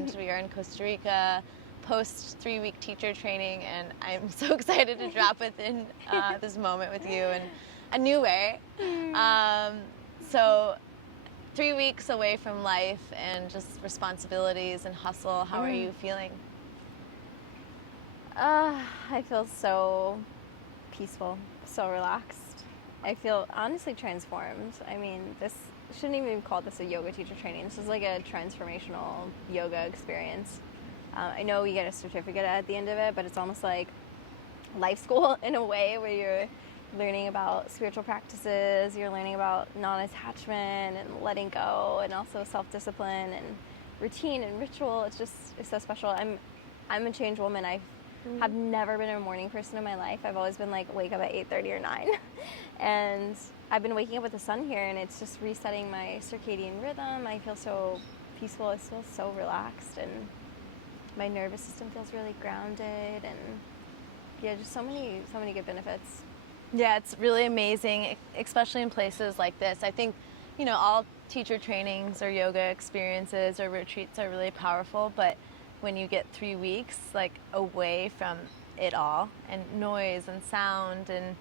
and we are in Costa Rica post 3-week teacher training, and I'm so excited to drop within this moment with you in a new way. So 3 weeks away from life and just responsibilities and hustle, how are you feeling? I feel so peaceful, so relaxed. I feel honestly transformed. I mean, this shouldn't even call this a yoga teacher training. This is like a transformational yoga experience. I know you get a certificate at the end of it, but it's almost like life school in a way, where you're learning about spiritual practices, you're learning about non-attachment and letting go, and also self-discipline and routine and ritual. It's so special. I'm a changed woman. I have never been a morning person in my life. I've always been like wake up at 8:30 or 9. And I've been waking up with the sun here, and it's just resetting my circadian rhythm. I feel so peaceful. I feel so relaxed, and my nervous system feels really grounded, and yeah, just so many good benefits. Yeah, it's really amazing, especially in places like this. I think, all teacher trainings or yoga experiences or retreats are really powerful, but when you get 3 weeks like away from it all, and noise and sound and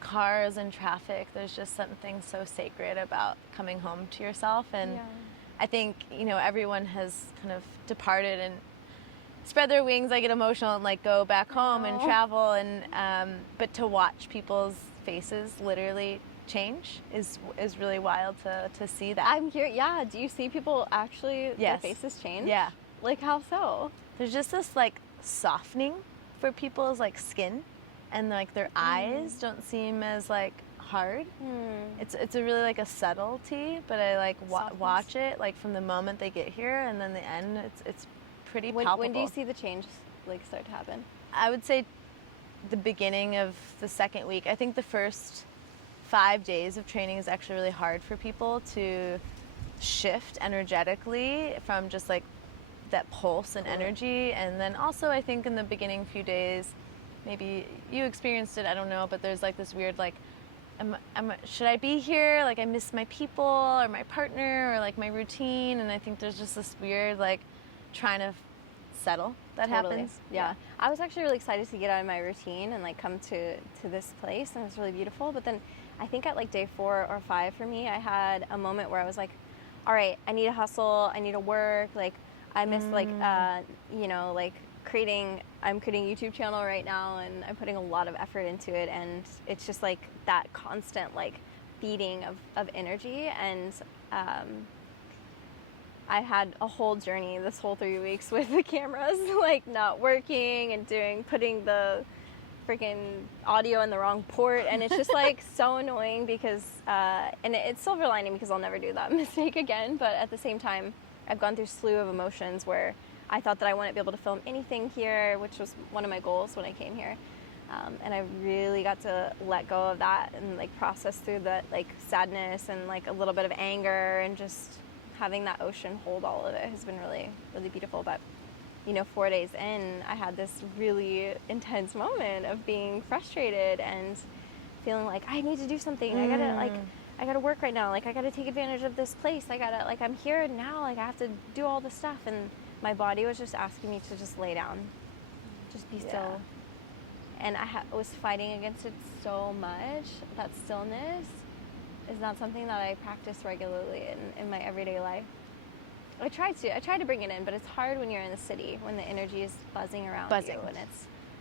cars and traffic, there's just something so sacred about coming home to yourself. And I think, everyone has kind of departed and spread their wings, I get emotional, and like go back home and travel, and but to watch people's faces literally change is really wild to see that. I'm here. Yeah. Do you see people actually their faces change? Yeah. Like, how so? There's just this like softening for people's like skin, and like their eyes don't seem as like hard. It's a really like a subtlety, but I like watch it like from the moment they get here and then the end. It's pretty palpable. When do you see the change like start to happen? I would say the beginning of the second week. I think the first 5 days of training is actually really hard for people to shift energetically from just like that pulse and energy. And then also I think in the beginning few days, maybe you experienced it, I don't know, but there's like this weird like, should I be here? Like I miss my people or my partner or like my routine. And I think there's just this weird like trying to settle that happens. Yeah. I was actually really excited to get out of my routine and like come to this place, and it's really beautiful. But then I think at like day 4 or 5 for me, I had a moment where I was like, all right, I need to hustle, I need to work, like I miss like like I'm creating a YouTube channel right now, and I'm putting a lot of effort into it, and it's just like that constant like feeding of energy. And I had a whole journey this whole 3 weeks with the cameras like not working and putting the freaking audio in the wrong port, and it's just like so annoying because and it's silver lining because I'll never do that mistake again. But at the same time, I've gone through a slew of emotions where I thought that I wouldn't be able to film anything here, which was one of my goals when I came here. And I really got to let go of that and like process through that like sadness and like a little bit of anger, and just having that ocean hold all of it has been really, really beautiful. But 4 days in, I had this really intense moment of being frustrated and feeling like I need to do something. I gotta work right now. Like I gotta take advantage of this place. I'm here now. Like I have to do all this stuff. And my body was just asking me to just lay down, just be still. And I was fighting against it so much. That stillness is not something that I practice regularly in my everyday life. I try to bring it in, but it's hard when you're in the city, when the energy is buzzing around you, and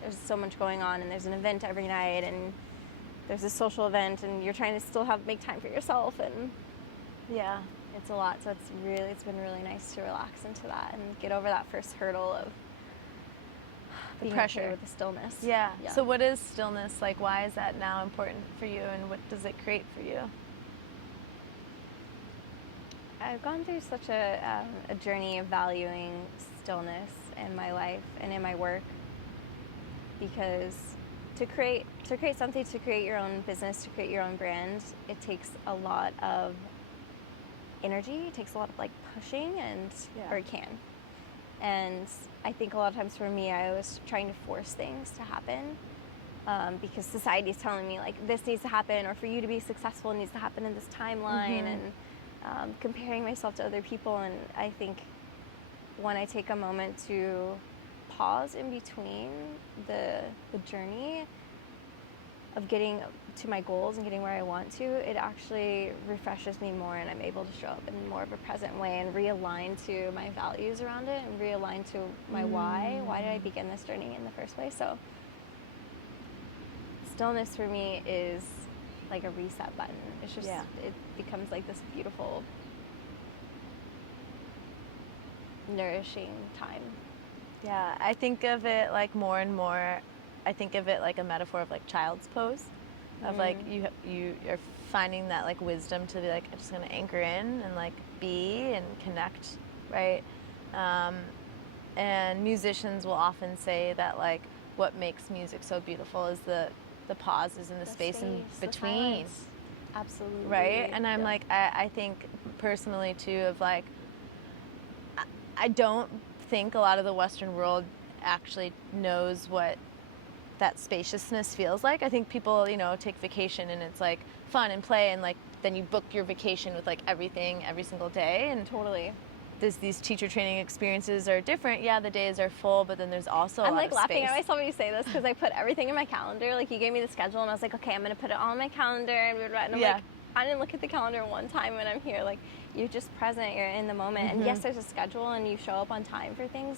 there's so much going on, and there's an event every night, and there's a social event, and you're trying to still make time for yourself, and it's a lot. So it's been really nice to relax into that and get over that first hurdle of the pressure okay with the stillness. Yeah. So what is stillness like? Why is that now important for you, and what does it create for you? I've gone through such a journey of valuing stillness in my life and in my work, because to create something, to create your own business, to create your own brand, it takes a lot of energy. It takes a lot of like pushing, or it can. And I think a lot of times for me, I was trying to force things to happen because society is telling me like this needs to happen, or for you to be successful, it needs to happen in this timeline, and comparing myself to other people. And I think when I take a moment to pause in between the journey of getting to my goals and getting where I want to, it actually refreshes me more, and I'm able to show up in more of a present way and realign to my values around it and realign to my why. Why did I begin this journey in the first place? So stillness for me is like a reset button. It's just, it becomes like this beautiful, nourishing time. Yeah, I think of it like more and more, I think of it like a metaphor of like child's pose, of like you're finding that like wisdom to be like, I'm just gonna anchor in and like be and connect, right? And musicians will often say that like what makes music so beautiful is the pauses and the space in between. Absolutely. Right? And I'm like, I think personally too of like, I don't think a lot of the Western world actually knows what that spaciousness feels like. I think people, you know, take vacation and it's like fun and play, and like then you book your vacation with like everything every single day, and totally. These teacher training experiences are different. Yeah, the days are full, but then there's also I'm like laughing at myself when you say this, because I put everything in my calendar. Like, you gave me the schedule and I was like, okay, I'm gonna put it all on my calendar, and I'm like, I didn't look at the calendar one time when I'm here. Like, you're just present, you're in the moment. And yes, there's a schedule and you show up on time for things,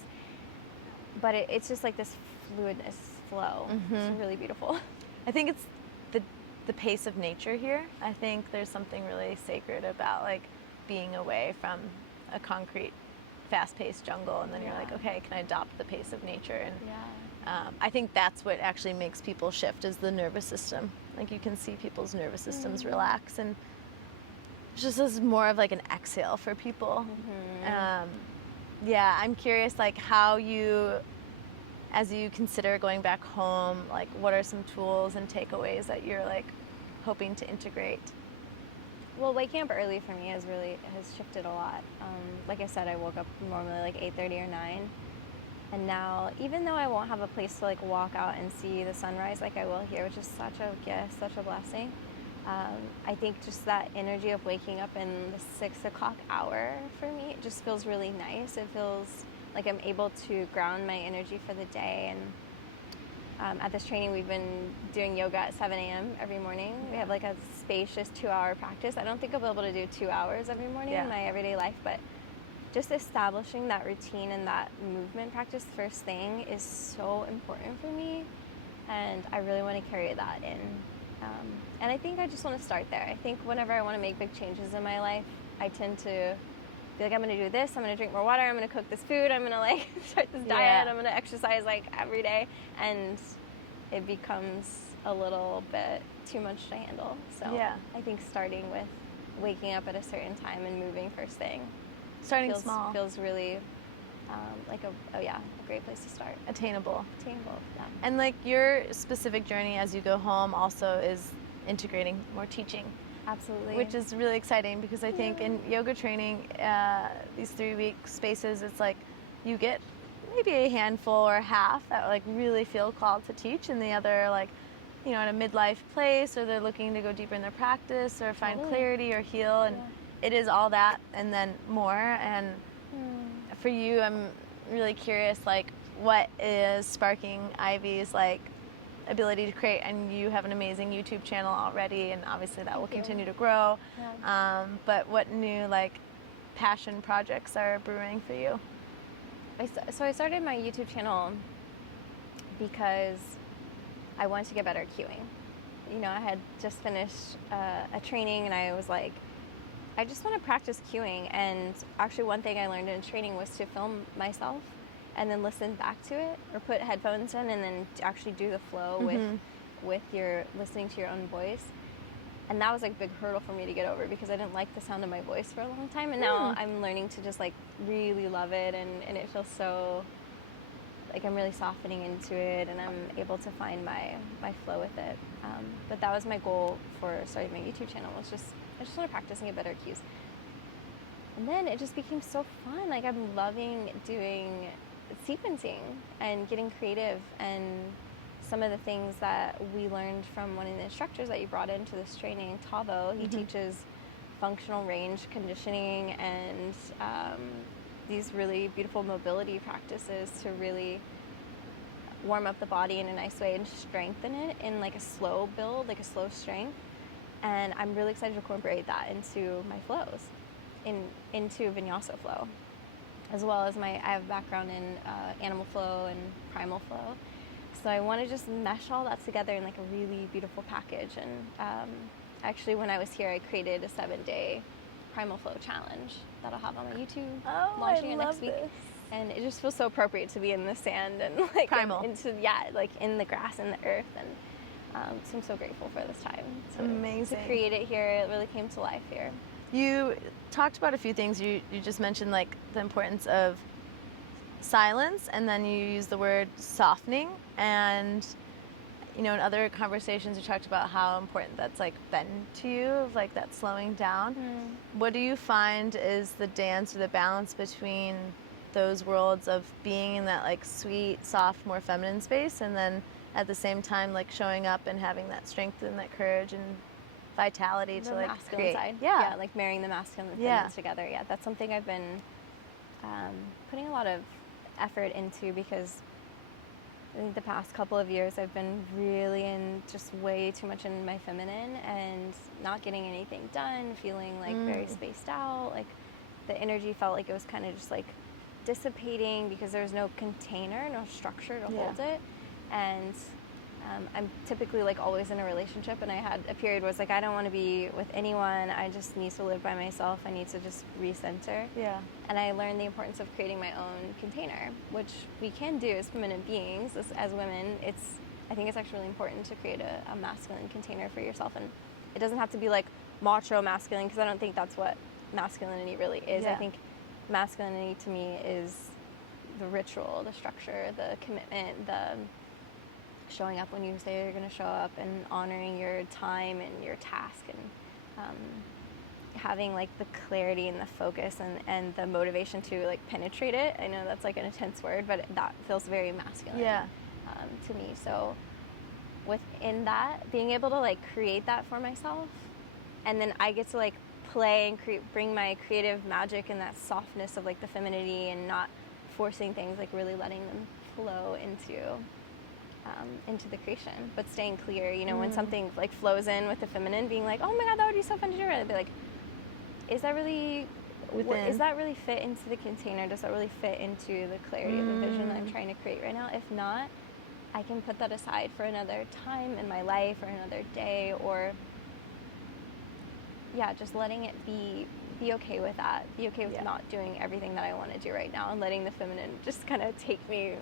but it's just like this fluidness flow. It's really beautiful. I think it's the pace of nature here. I think there's something really sacred about like being away from a concrete, fast-paced jungle, and then you're like, okay, can I adopt the pace of nature? And I think that's what actually makes people shift, is the nervous system. Like, you can see people's nervous systems relax, and it's just as more of like an exhale for people. Yeah, I'm curious, like, how you, as you consider going back home, like, what are some tools and takeaways that you're like hoping to integrate? Well, waking up early for me has shifted a lot. Like I said, I woke up normally like 8:30 or 9, and now, even though I won't have a place to like walk out and see the sunrise like I will here, which is such a gift, such a blessing, I think just that energy of waking up in the 6 o'clock hour for me, it just feels really nice. It feels like I'm able to ground my energy for the day. And at this training, we've been doing yoga at 7 a.m. every morning. We have like a spacious 2-hour practice. I don't think I'll be able to do 2 hours every morning in my everyday life, but just establishing that routine and that movement practice first thing is so important for me, and I really want to carry that in. And I think I just want to start there. I think whenever I want to make big changes in my life, I tend to be like, I'm going to do this, I'm going to drink more water, I'm going to cook this food, I'm going to like start this diet, I'm going to exercise like every day, and it becomes a little bit too much to handle. So I think starting with waking up at a certain time and moving first thing, starting small, feels really like a great place to start. Attainable. Yeah. And like your specific journey as you go home also is integrating more teaching. Absolutely. Which is really exciting, because I think in yoga training, these 3-week spaces, it's like you get maybe a handful or a half that like really feel called to teach, and the other like, you know, in a midlife place, or they're looking to go deeper in their practice or find clarity or heal, and it is all that and then more. And for you, I'm really curious, like, what is sparking Ivy's like ability to create? And you have an amazing YouTube channel already, and obviously that will continue to grow. But what new like passion projects are brewing for you? So I started my YouTube channel because I wanted to get better at cueing. You know, I had just finished a training, and I was like, I just want to practice cueing. And actually, one thing I learned in training was to film myself and then listen back to it, or put headphones in and then actually do the flow with your listening to your own voice. And that was like a big hurdle for me to get over, because I didn't like the sound of my voice for a long time. And now I'm learning to just like really love it, and it feels so like I'm really softening into it, and I'm able to find my flow with it. But that was my goal for starting my YouTube channel, was I just want to practice and get better at cues. And then it just became so fun. Like, I'm loving doing sequencing and getting creative, and some of the things that we learned from one of the instructors that you brought into this training, Tavo. He teaches functional range conditioning and these really beautiful mobility practices to really warm up the body in a nice way and strengthen it in like a slow build, like a slow strength. And I'm really excited to incorporate that into my flows, into vinyasa flow, as well as I have a background in animal flow and primal flow. So I want to just mesh all that together in like a really beautiful package. And actually, when I was here, I created a 7-day primal flow challenge that I'll have on my YouTube, launching it next week. And it just feels so appropriate to be in the sand and like primal, like in the grass and the earth. And so I'm so grateful for this time Amazing. to create it here. It really came to life here. You talked about a few things. You just mentioned like the importance of silence, and then you used the word softening, and in other conversations you talked about how important that's like been to you, of like that slowing down. What do you find is the dance or the balance between those worlds of being in that like sweet, soft, more feminine space, and then at the same time like showing up and having that strength and that courage and vitality the to like masculine create? side, yeah, like marrying the masculine and feminine together. Yeah, that's something I've been putting a lot of effort into, because I think the past couple of years I've been really just way too much in my feminine and not getting anything done, feeling like very spaced out. Like the energy felt like it was kind of just like dissipating because there was no container, no structure to hold it. And I'm typically like always in a relationship, and I had a period where it's like I don't want to be with anyone. I just need to live by myself. I need to just recenter. Yeah. And I learned the importance of creating my own container, which we can do as feminine beings, as women. I think it's actually really important to create a masculine container for yourself, and it doesn't have to be like macho masculine, because I don't think that's what masculinity really is. I think masculinity to me is the ritual, the structure, the commitment, the showing up when you say you're going to show up, and honoring your time and your task, and having like the clarity and the focus and the motivation to like penetrate it. I know that's like an intense word, but that feels very masculine to me. So within that, being able to like create that for myself, and then I get to like play and bring my creative magic and that softness of like the femininity, and not forcing things, like really letting them flow into the creation, but staying clear. When something like flows in with the feminine, being like, oh my god, that would be so fun to do. I'd be like, is that really fit into the container? Does that really fit into the clarity of the vision that I'm trying to create right now? If not, I can put that aside for another time in my life, or another day, or just letting it be okay with that. Be okay with not doing everything that I want to do right now, and letting the feminine just kind of take me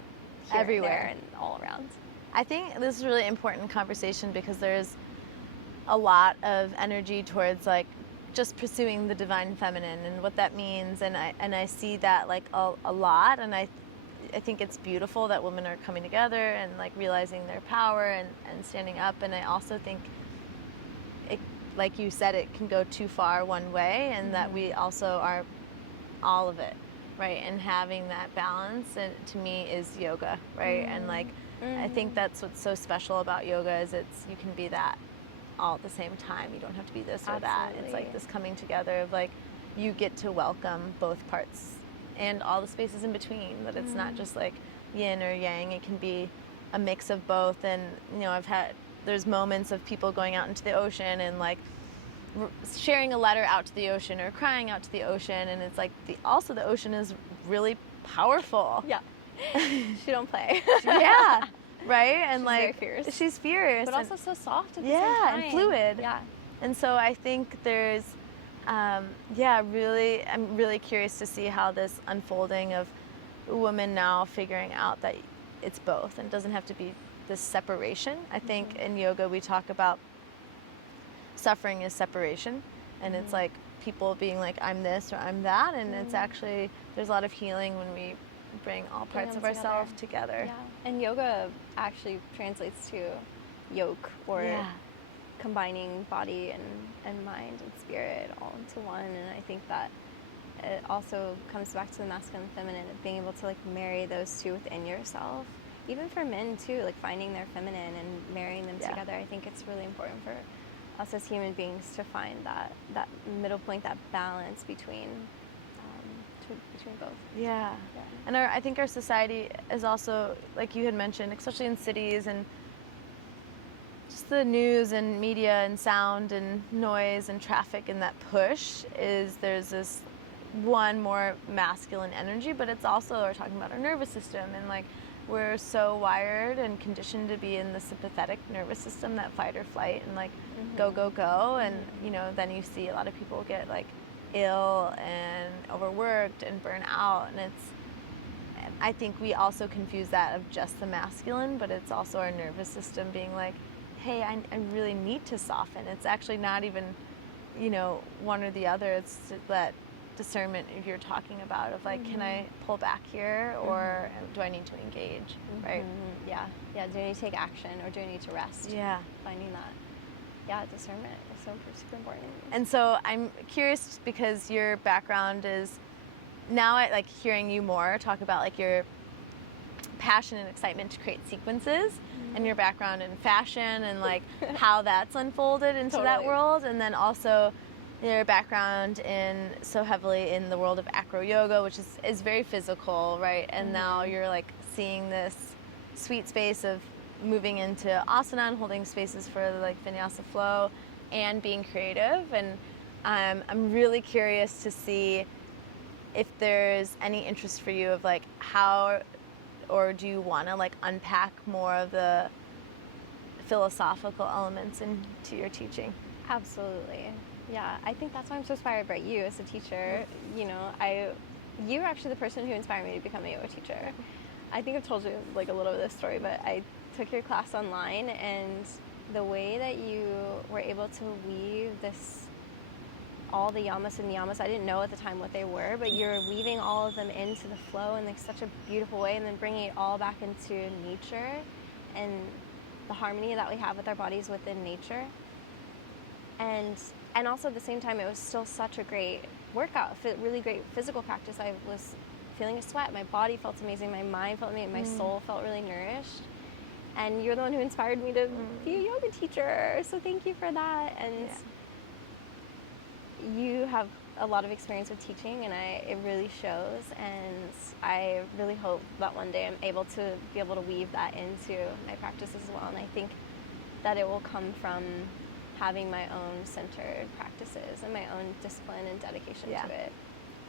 everywhere and all around. I think this is a really important conversation, because there's a lot of energy towards like just pursuing the divine feminine and what that means, and I see that like a lot, and I think it's beautiful that women are coming together and like realizing their power and standing up. And I also think it, like you said, it can go too far one way, and that we also are all of it, right? And having that balance, and to me, is yoga, right? And like I think that's what's so special about yoga, is you can be that all at the same time. You don't have to be this or that. It's like this coming together of like you get to welcome both parts and all the spaces in between. That it's not just like yin or yang. It can be a mix of both. And there's moments of people going out into the ocean and like sharing a letter out to the ocean, or crying out to the ocean, and it's like also the ocean is really powerful. Yeah. She don't play. Yeah. Right? And she's like very fierce. She's fierce. But also so soft at the same time. And fluid. Yeah. And so I think there's really, I'm really curious to see how this unfolding of women now figuring out that it's both, and it doesn't have to be this separation. I think in yoga we talk about suffering is separation, and it's like people being like, I'm this or I'm that, and it's actually, there's a lot of healing when we bring all parts of ourselves together. Yeah. And yoga actually translates to yoke, or combining body and mind and spirit all into one. And I think that it also comes back to the masculine and feminine, of being able to like marry those two within yourself. Even for men too, like finding their feminine and marrying them together. I think it's really important for us as human beings to find that middle point, that balance between between both. Yeah. Yeah. And I think our society is also, like you had mentioned, especially in cities and just the news and media and sound and noise and traffic and that push is there's this one more masculine energy, but it's also, we're talking about our nervous system, and like we're so wired and conditioned to be in the sympathetic nervous system, that fight or flight, and like go, go, go. And, you know, then you see a lot of people get like ill and overworked and burn out. And I think we also confuse that of just the masculine, but it's also our nervous system being like, hey, I really need to soften. It's actually not even, you know, one or the other. It's that discernment you're talking about of like, can I pull back here, or do I need to engage, right? Yeah. Do I need to take action, or do I need to rest? Yeah. Finding that. Yeah, discernment is so super important. And so I'm curious, because your background is, now I like hearing you more talk about like your passion and excitement to create sequences, and your background in fashion and like how that's unfolded into that world, and then also your background in so heavily in the world of acro yoga, which is very physical, right? And now you're like seeing this sweet space of moving into asana and holding spaces for like vinyasa flow and being creative. And I'm really curious to see if there's any interest for you of like how, or do you want to like unpack more of the philosophical elements into your teaching? Absolutely. Yeah, I think that's why I'm so inspired by you as a teacher. You know, you're actually the person who inspired me to become a yoga teacher. I think I've told you like a little bit of this story, but I took your class online, and the way that you were able to weave all the yamas and niyamas, I didn't know at the time what they were, but you're weaving all of them into the flow in like such a beautiful way, and then bringing it all back into nature and the harmony that we have with our bodies within nature. And also at the same time, it was still such a great workout, really great physical practice. I was feeling a sweat, my body felt amazing, my mind felt amazing, my soul felt really nourished. And you're the one who inspired me to be a yoga teacher, so thank you for that. And you have a lot of experience with teaching, and it really shows, and I really hope that one day I'm able to weave that into my practice as well. And I think that it will come from having my own centered practices and my own discipline and dedication to it,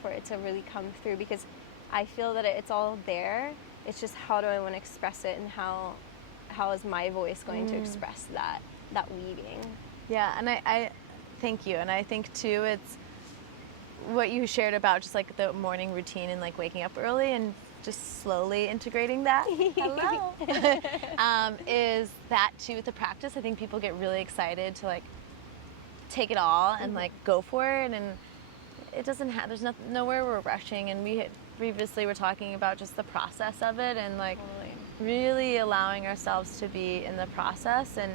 for it to really come through, because I feel that it's all there. It's just, how do I want to express it, and how is my voice going to express that weaving? Yeah, and I thank you. And I think too, it's what you shared about just like the morning routine and like waking up early and just slowly integrating that. Hello. Is that too with the practice? I think people get really excited to like take it all and like go for it, and it doesn't have, there's nowhere we're rushing. And we had previously were talking about just the process of it, and like really allowing ourselves to be in the process, and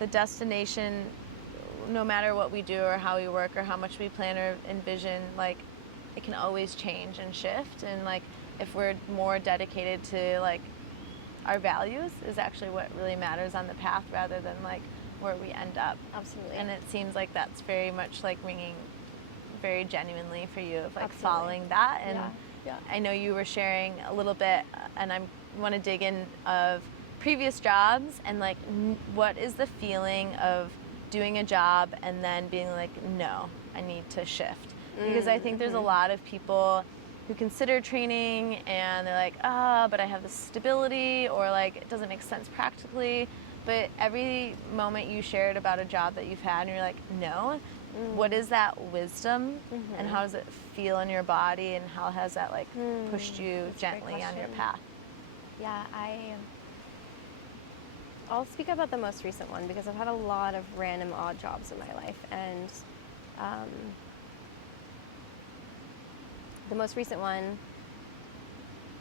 the destination, no matter what we do or how we work or how much we plan or envision, like it can always change and shift. And like if we're more dedicated to like our values is actually what really matters on the path, rather than like where we end up. Absolutely. And it seems like that's very much like ringing very genuinely for you, of like following that. And I know you were sharing a little bit, and I want to dig in of previous jobs, and like what is the feeling of doing a job and then being like, no, I need to shift. Because I think there's a lot of people who consider training and they're like, but I have this stability, or like it doesn't make sense practically. But every moment you shared about a job that you've had, and you're like, no, what is that wisdom, and how does it feel in your body, and how has that like pushed you gently on your path? Yeah, I'll speak about the most recent one, because I've had a lot of random odd jobs in my life, and the most recent one,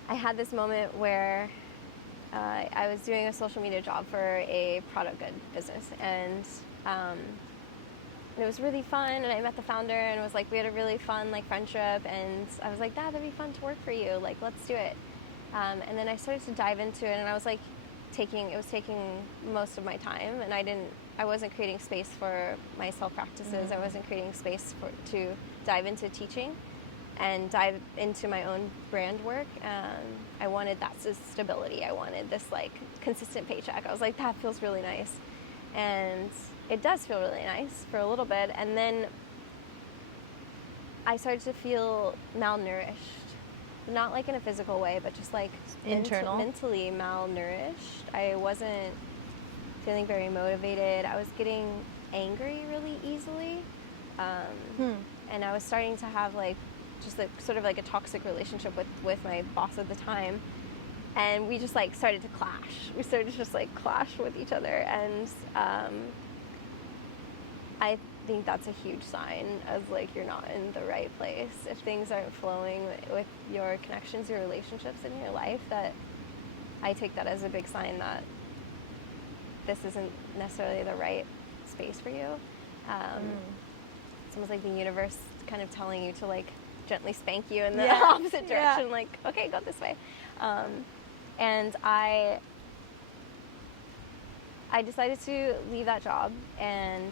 I had this moment where I was doing a social media job for a product good business, and it was really fun, and I met the founder, and it was like we had a really fun like friendship, and I was like, Dad, that'd be fun to work for you, like let's do it. And then I started to dive into it, and I was like it was taking most of my time, and I didn't I wasn't creating space for my self practices. I wasn't creating space to dive into teaching and dive into my own brand work. I wanted that stability. I wanted this like consistent paycheck. I was like, that feels really nice. And it does feel really nice for a little bit. And then I started to feel malnourished. Not like in a physical way, but just like mentally malnourished. I wasn't feeling very motivated. I was getting angry really easily. And I was starting to have like just like sort of like a toxic relationship with my boss at the time. And we just like started to clash. We started to just like clash with each other. And I think that's a huge sign of like you're not in the right place. If things aren't flowing with your connections, your relationships in your life, that I take that as a big sign that this isn't necessarily the right space for you. It's almost like the universe kind of telling you to like gently spank you in the opposite direction, like, okay, go this way. And I decided to leave that job, and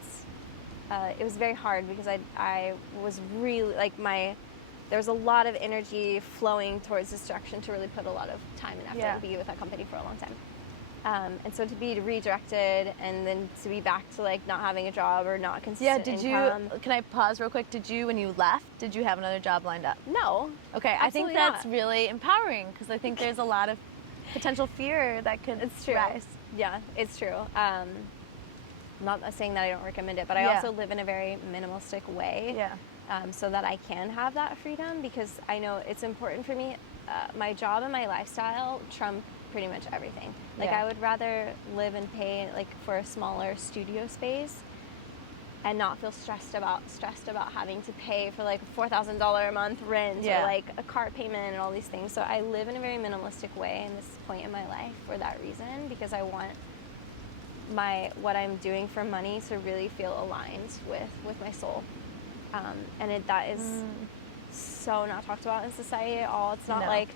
it was very hard because I was really like there was a lot of energy flowing towards this direction to really put a lot of time and effort and be with that company for a long time. And so to be redirected and then to be back to like not having a job or not consistent income. Can I pause real quick? When you left, did you have another job lined up? No. Okay, I think that's really empowering because I think there's a lot of potential fear that could rise. Yeah, it's true. I'm not saying that I don't recommend it, but I also live in a very minimalistic way. Yeah. So that I can have that freedom, because I know it's important for me. My job and my lifestyle trump pretty much everything. Like I would rather live and pay like for a smaller studio space and not feel stressed about having to pay for like $4,000 a month rent or like a car payment and all these things. So I live in a very minimalistic way in this point in my life for that reason, because I want what I'm doing for money to really feel aligned with my soul. And that is so not talked about in society at all. It's not like,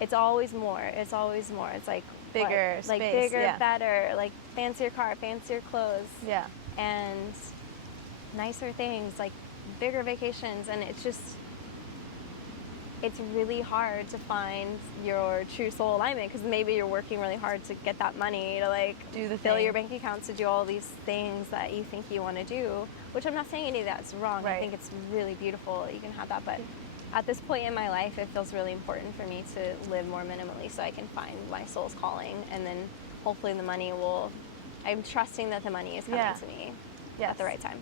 it's always more. It's always more. It's like bigger like space, bigger, better, like fancier car, fancier clothes. Yeah. And nicer things, like bigger vacations. And it's really hard to find your true soul alignment, because maybe you're working really hard to get that money to like fill your bank accounts, to do all these things that you think you want to do, which I'm not saying any of that's wrong. Right. I think it's really beautiful that you can have that, but at this point in my life, it feels really important for me to live more minimally so I can find my soul's calling, and then hopefully I'm trusting that the money is coming to me at the right time.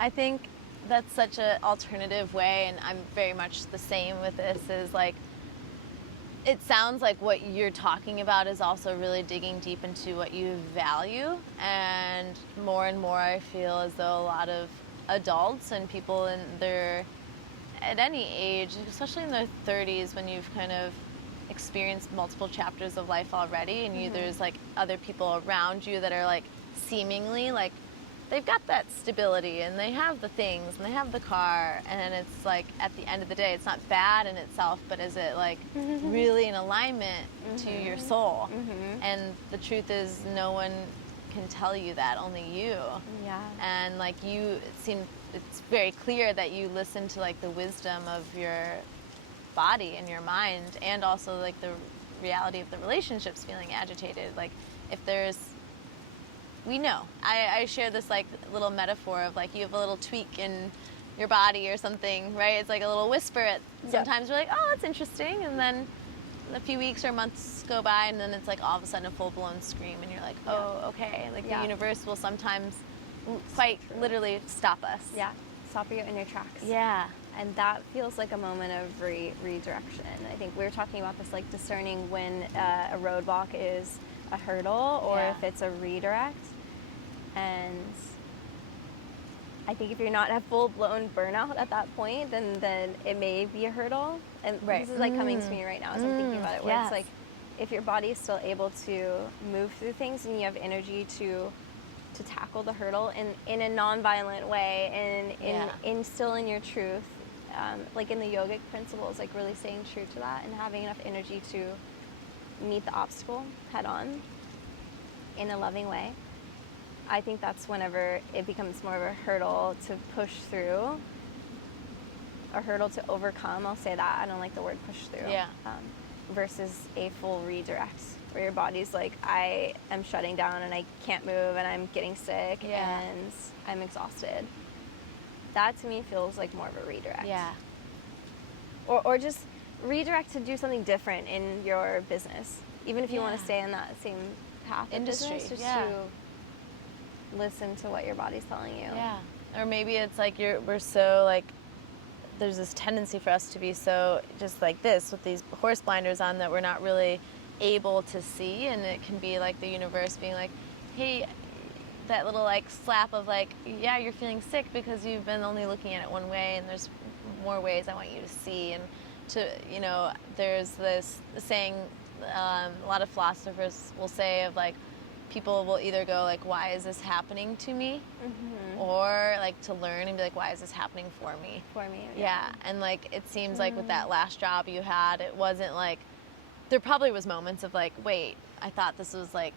I think that's such an alternative way, and I'm very much the same with this, is like, it sounds like what you're talking about is also really digging deep into what you value, and more I feel as though a lot of adults and people at any age, especially in their 30s, when you've kind of experienced multiple chapters of life already, and there's like other people around you that are like seemingly like they've got that stability and they have the things and they have the car, and it's like at the end of the day it's not bad in itself, but is it like really in alignment to your soul? And the truth is, no one can tell you that, only you. And like it's very clear that you listen to like the wisdom of your body and your mind, and also like the reality of the relationships feeling agitated. Like we know, I share this like little metaphor of like, you have a little tweak in your body or something, right? It's like a little whisper. Sometimes you're like, oh, that's interesting, and then a few weeks or months go by, and then it's like all of a sudden a full-blown scream, and you're like, oh, okay. Like the universe will sometimes quite literally stop us. Stop you in your tracks. And that feels like a moment of redirection. I think we were talking about this, like discerning when a roadblock is a hurdle or if it's a redirect. And I think if you're not at full-blown burnout at that point, then it may be a hurdle. And this is like coming to me right now as I'm thinking about it, where it's like, if your body is still able to move through things and you have energy to tackle the hurdle in a non-violent way, and still in your truth, like in the yogic principles, like really staying true to that and having enough energy to meet the obstacle head on in a loving way, I think that's whenever it becomes more of a hurdle to push through, a hurdle to overcome. I'll say that. I don't like the word push through. Yeah. Versus a full redirect, where your body's like, I am shutting down and I can't move and I'm getting sick and I'm exhausted. That to me feels like more of a redirect. Yeah. Or just redirect to do something different in your business. Even if you want to stay in that same path of Industry, business, just to listen to what your body's telling you. Yeah. Or maybe it's like we're so like, there's this tendency for us to be so just like this with these horse blinders on that we're not really able to see, and it can be like the universe being like, hey, that little like slap of like, yeah, you're feeling sick because you've been only looking at it one way, and there's more ways I want you to see. And to, you know, there's this saying, a lot of philosophers will say of like, people will either go like, why is this happening to me? Or like to learn and be like, why is this happening for me? Yeah. And like, it seems like with that last job you had, it wasn't like, there probably was moments of like, wait, I thought this was like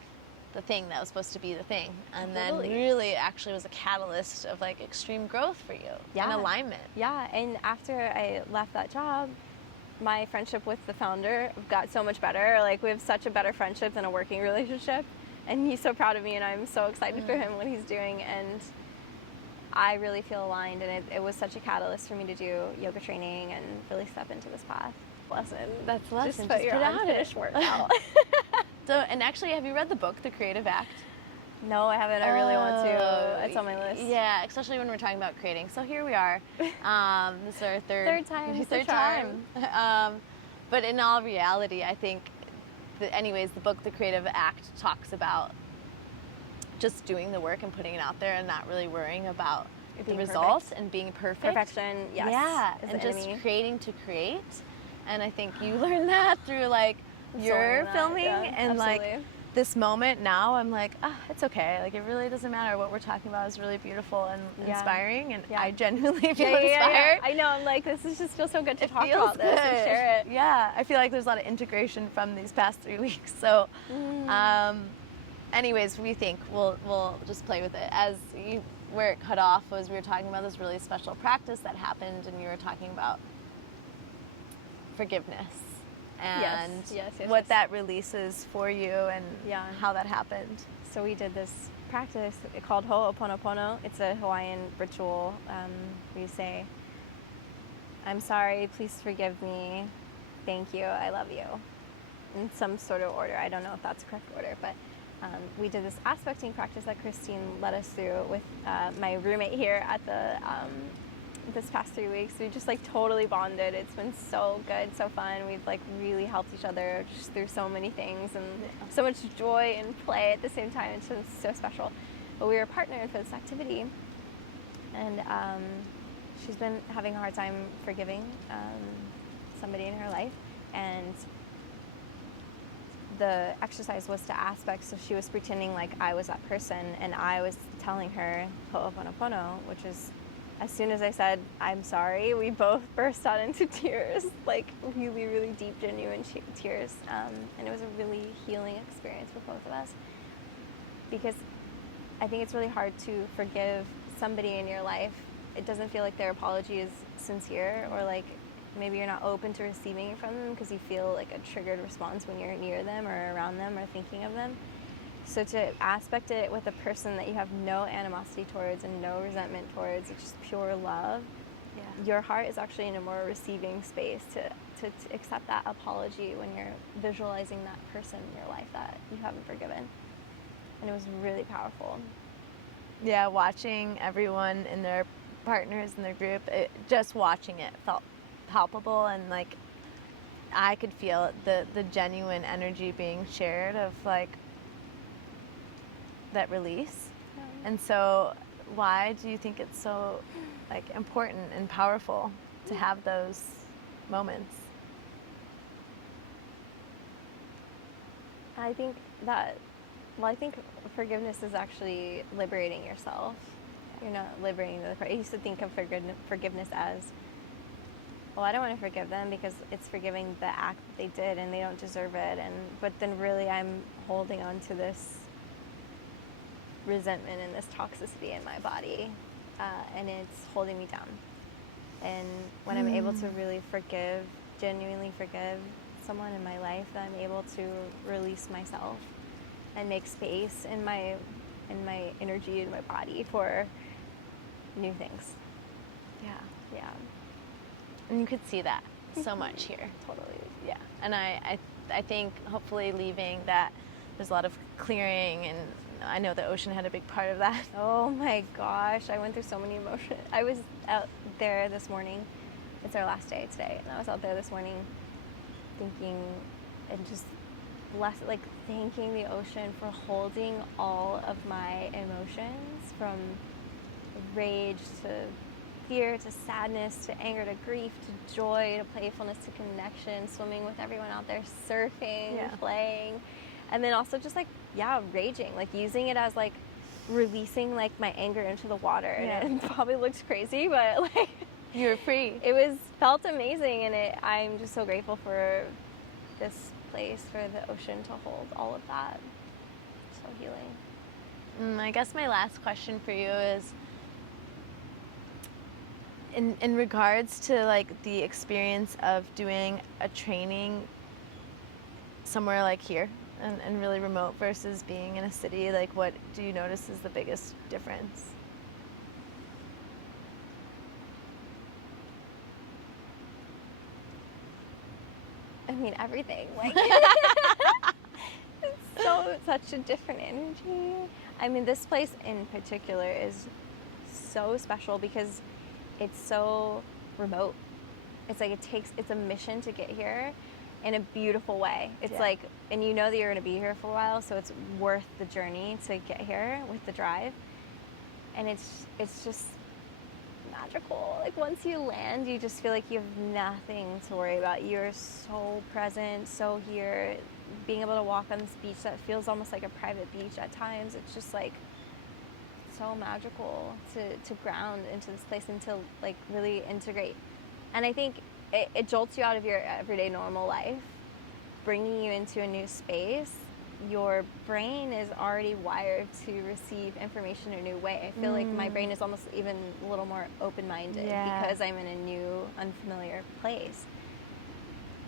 the thing that was supposed to be the thing. And then really it actually was a catalyst of like extreme growth for you and alignment. Yeah. And after I left that job, my friendship with the founder got so much better. Like, we have such a better friendship than a working relationship. And he's so proud of me, and I'm so excited for him, what he's doing. And I really feel aligned, and it was such a catalyst for me to do yoga training and really step into this path. Lesson. That's the lesson. Just put your unfinished work out. So, and actually, have you read the book, The Creative Act? No, I haven't. I really want to. It's on my list. Yeah, especially when we're talking about creating. So here we are. This is our third time. But in all reality, I think, anyways, the book, The Creative Act, talks about just doing the work and putting it out there and not really worrying about the results and being perfect. Perfection, yes. Yeah, and just creating to create. And I think you learned that through like your filming and like this moment now. I'm like, it's okay. Like, it really doesn't matter. What we're talking about is really beautiful and inspiring, and I genuinely feel inspired. I know. I'm like, this just feels so good to talk about this and share it. Yeah, I feel like there's a lot of integration from these past 3 weeks. So, anyways, we think we'll just play with it. As where it cut off was we were talking about this really special practice that happened, and you were talking about forgiveness and what that releases for you and how that happened. So we did this practice called Ho'oponopono. It's a Hawaiian ritual where you say, I'm sorry, please forgive me, thank you, I love you, in some sort of order. I don't know if that's the correct order, but we did this aspecting practice that Christine led us through with my roommate here at the this past 3 weeks. We just like totally bonded. It's been so good, so fun. We've like really helped each other just through so many things and so much joy and play at the same time. It's been so special. But we were partnered for this activity, and she's been having a hard time forgiving somebody in her life, and the exercise was to aspect. So she was pretending like I was that person, and I was telling her Ho'oponopono, which is, as soon as I said, I'm sorry, we both burst out into tears, like really, really deep, genuine tears. And it was a really healing experience for both of us, because I think it's really hard to forgive somebody in your life. It doesn't feel like their apology is sincere, or like maybe you're not open to receiving it from them because you feel like a triggered response when you're near them or around them or thinking of them. So to aspect it with a person that you have no animosity towards and no resentment towards, it's just pure love, your heart is actually in a more receiving space to accept that apology when you're visualizing that person in your life that you haven't forgiven. And it was really powerful. Yeah, watching everyone and their partners in their group, just watching it felt palpable, and like I could feel the genuine energy being shared of like that release. And so why do you think it's so like important and powerful to have those moments? I think forgiveness is actually liberating yourself. You're not liberating the other person. I used to think of forgiveness as, well, I don't want to forgive them because it's forgiving the act that they did and they don't deserve it. But then really I'm holding on to this resentment and this toxicity in my body, and it's holding me down. And when I'm able to really forgive, genuinely forgive someone in my life, then I'm able to release myself and make space in my energy in my body for new things. Yeah. And you could see that so much here. Totally. Yeah. And I think hopefully leaving that, there's a lot of clearing, and I know the ocean had a big part of that. Oh my gosh, I went through so many emotions. I was out there this morning. It's our last day today, and I was out there this morning thinking and just thanking the ocean for holding all of my emotions, from rage to fear to sadness to anger to grief to joy to playfulness to connection, swimming with everyone out there, surfing, playing, and then also just raging, using it as releasing my anger into the water. And it probably looks crazy, but You were free. It felt amazing, and I'm just so grateful for this place, for the ocean to hold all of that. So healing. I guess my last question for you is, in regards to the experience of doing a training somewhere like here and really remote versus being in a city, what do you notice is the biggest difference? I mean, everything. It's such a different energy. I mean, this place in particular is so special because it's so remote. It's it's a mission to get here in a beautiful way. It's and you know that you're going to be here for a while, so it's worth the journey to get here with the drive. And it's just magical. Once you land, you just feel like you have nothing to worry about. You're so present, so here, being able to walk on this beach that feels almost like a private beach at times. It's just so magical to ground into this place and to really integrate. And I think it jolts you out of your everyday normal life, bringing you into a new space. Your brain is already wired to receive information in a new way. I feel like my brain is almost even a little more open-minded because I'm in a new, unfamiliar place.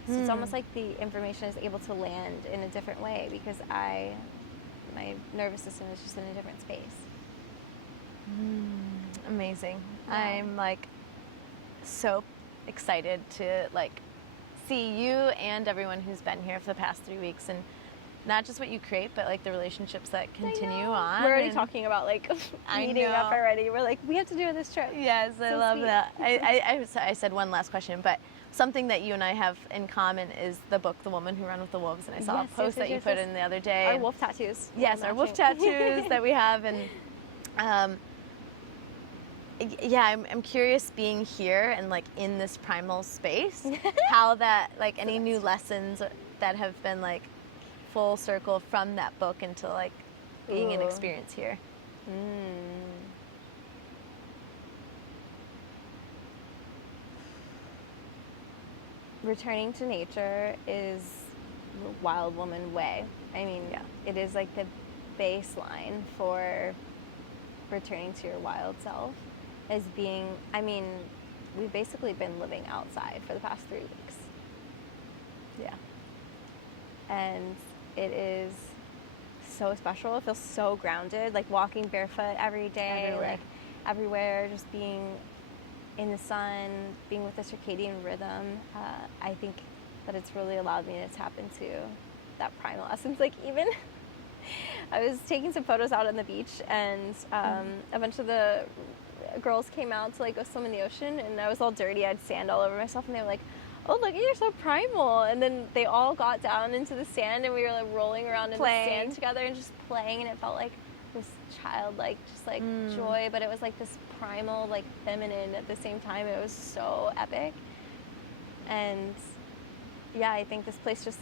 So it's almost like the information is able to land in a different way because my nervous system is just in a different space. Amazing. Yeah. I'm so excited to see you and everyone who's been here for the past 3 weeks, and not just what you create, but the relationships that continue on. We're already talking about meeting up already. We're we have to do this trip. Yes, I love that. I said one last question, but something that you and I have in common is the book, The Woman Who Ran with the Wolves, and I saw a post that you put in the other day. Our wolf tattoos. Yes, our wolf tattoos that we have, and I'm curious, being here and in this primal space, how that any new lessons that have been full circle from that book into being an experience here. Returning to nature is the wild woman way. I mean, it is the baseline for returning to your wild self, as being, we've basically been living outside for the past 3 weeks. Yeah. And it is so special. It feels so grounded, walking barefoot every day, everywhere, just being in the sun, being with the circadian rhythm. I think that it's really allowed me to tap into that primal essence. Even I was taking some photos out on the beach, and a bunch of the girls came out to go swim in the ocean, and I was all dirty. I had sand all over myself, and they were like, "Oh, look, you're so primal." And then they all got down into the sand, and we were rolling around in the sand together and just playing, and it felt like this childlike, just joy, but it was this primal, feminine at the same time. It was so epic. And I think this place just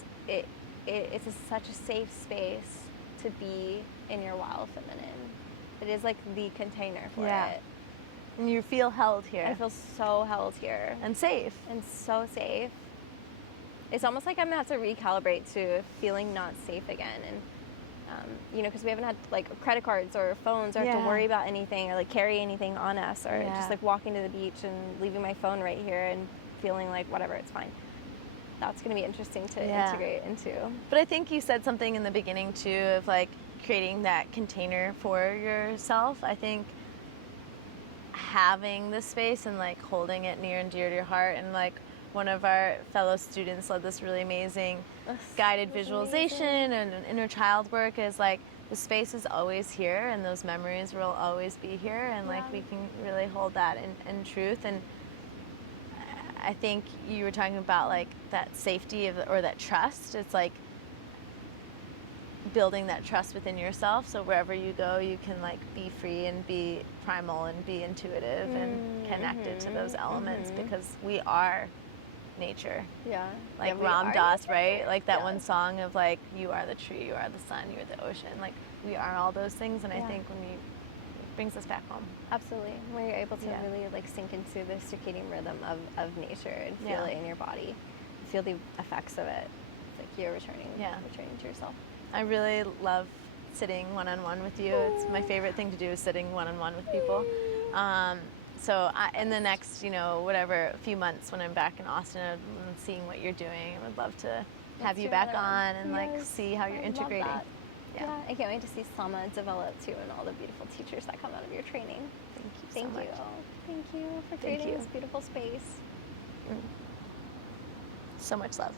it's such a safe space to be in your wild feminine. It is the container for it. And you feel held here. I feel so held here. And safe. And so safe. It's almost I'm going to have to recalibrate to feeling not safe again. And You know, because we haven't had like credit cards or phones or have to Yeah. worry about anything or like carry anything on us, or Yeah. just like walking to the beach and leaving my phone right here and feeling like whatever, it's fine. That's going to be interesting to Yeah. integrate into. But I think you said something in the beginning too of like creating that container for yourself. I think having the space and like holding it near and dear to your heart, and like one of our fellow students led this really amazing guided visualization and inner child work, is like the space is always here and those memories will always be here, and like we can really hold that in truth. And I think you were talking about like that safety of, or that trust. It's like building that trust within yourself, so wherever you go you can like be free and be primal and be intuitive and connected to those elements, because we are nature. Yeah. Like Yeah, we Ram are Dass, nature. right? Like that Yeah. one song of like, you are the tree, you are the sun, you are the ocean. Like we are all those things, and I Yeah. think it brings us back home. Absolutely. When you're able to Yeah. really like sink into the circadian rhythm of nature and feel Yeah. it in your body, feel the effects of it. It's like you're returning to yourself. I really love sitting one-on-one with you. It's my favorite thing to do, is sitting one-on-one with people. So in the next, whatever, few months when I'm back in Austin and seeing what you're doing, I would love to have Let's you do back another one. on and like Yes. see how you're I love integrating. that. Yeah. Yeah, I can't wait to see Sama develop too, and all the beautiful teachers that come out of your training. Thank you so much. Thank you for Thank creating you. this beautiful space. So much love.